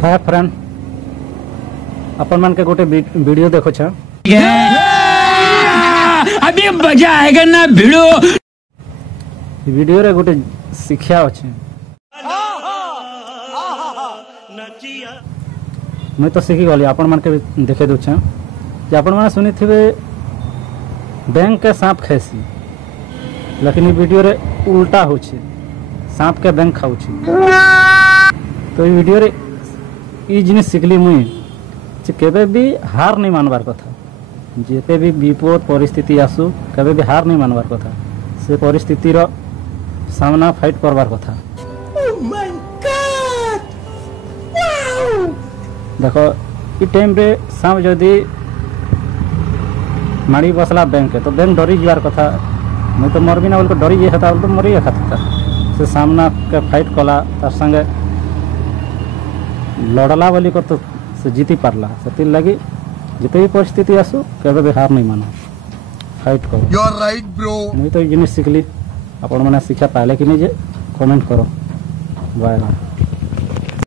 Hi friend, अपन मन के गोटे वीडियो देखो छ अभी मजा आएगा ना भिड़ो। वीडियो रे गोटे शिक्षा अच्छे। मैं तो सीखी गली आपण मन के देखे दूचे जे आपण मैंने सुनी थे बैंक के सांप खेसी, लेकिन ये वीडियो रे उल्टा हो सांप के बैंक खाऊ। तो ये वीडियो रे ई जिनिस शिखली मुई केबे भी हार नहीं मानवार कथा। जेते भी विपद परिस्थिति आसू केबे भी हार नहीं मानवार कथा। से परिस्थिति रो सामना फाइट करवार कथा। Oh my God! Wow! देखो ई टाइम रे सांप जदी माड़ी बसला बैंक है तो बैंक डरी जार कथा। मैं तो मरबी ना बोल डरी जे हता बोल तो मरी खाता। से सामना के फाइट कला तार संगे लड़ला बोली को तो से जीती पारला। से लगी जिते भी परिस्थिति आसू केबे भी हार नहीं मानो, फाइट करो। You are right bro. मैं तो जिनिस शिखली, आपण मैंने शिक्षा पाले कि नहीं जे कमेंट करो। Bye bye.